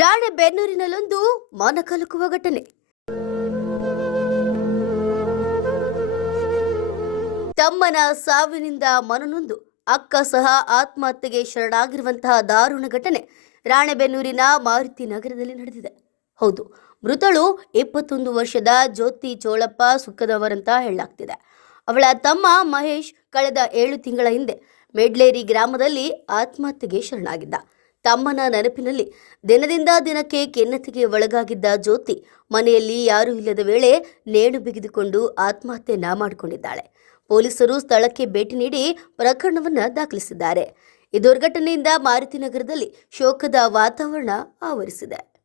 ರಾಣೆಬೆನ್ನೂರಿನಲ್ಲೊಂದು ಮಾನಕಲುಕುವ ಘಟನೆ. ತಮ್ಮನ ಸಾವಿನಿಂದ ಮನನೊಂದು, ಅಕ್ಕ ಸಹ ಆತ್ಮಹತ್ಯೆಗೆ ಶರಣಾಗಿರುವಂತಹ ದಾರುಣ ಘಟನೆ ರಾಣೆಬೆನ್ನೂರಿನ ಮಾರುತಿ ನಗರದಲ್ಲಿ ನಡೆದಿದೆ. ಹೌದು, ಮೃತಳು ಇಪ್ಪತ್ತೊಂದು ವರ್ಷದ ಜ್ಯೋತಿ ಚೋಳಪ್ಪ ಸುಖದವರಂತ ಹೇಳಲಾಗ್ತಿದೆ. ಅವಳ ತಮ್ಮ ಮಹೇಶ್ ಕಳೆದ ಏಳು ತಿಂಗಳ ಹಿಂದೆ ಮೆಡ್ಲೇರಿ ಗ್ರಾಮದಲ್ಲಿ ಆತ್ಮಹತ್ಯೆಗೆ ಶರಣಾಗಿದ್ದ. ತಮ್ಮನ ನೆನಪಿನಲ್ಲಿ ದಿನದಿಂದ ದಿನಕ್ಕೆ ಖಿನ್ನತೆಗೆ ಒಳಗಾಗಿದ್ದ ಜ್ಯೋತಿ ಮನೆಯಲ್ಲಿ ಯಾರೂ ಇಲ್ಲದ ವೇಳೆ ನೇಣು ಬಿಗಿದುಕೊಂಡು ಆತ್ಮಹತ್ಯೆನ ಮಾಡಿಕೊಂಡಿದ್ದಾಳೆ. ಪೊಲೀಸರು ಸ್ಥಳಕ್ಕೆ ಭೇಟಿ ನೀಡಿ ಪ್ರಕರಣವನ್ನು ದಾಖಲಿಸಿದ್ದಾರೆ. ಈ ದುರ್ಘಟನೆಯಿಂದ ಮಾರುತಿ ನಗರದಲ್ಲಿ ಶೋಕದ ವಾತಾವರಣ ಆವರಿಸಿದೆ.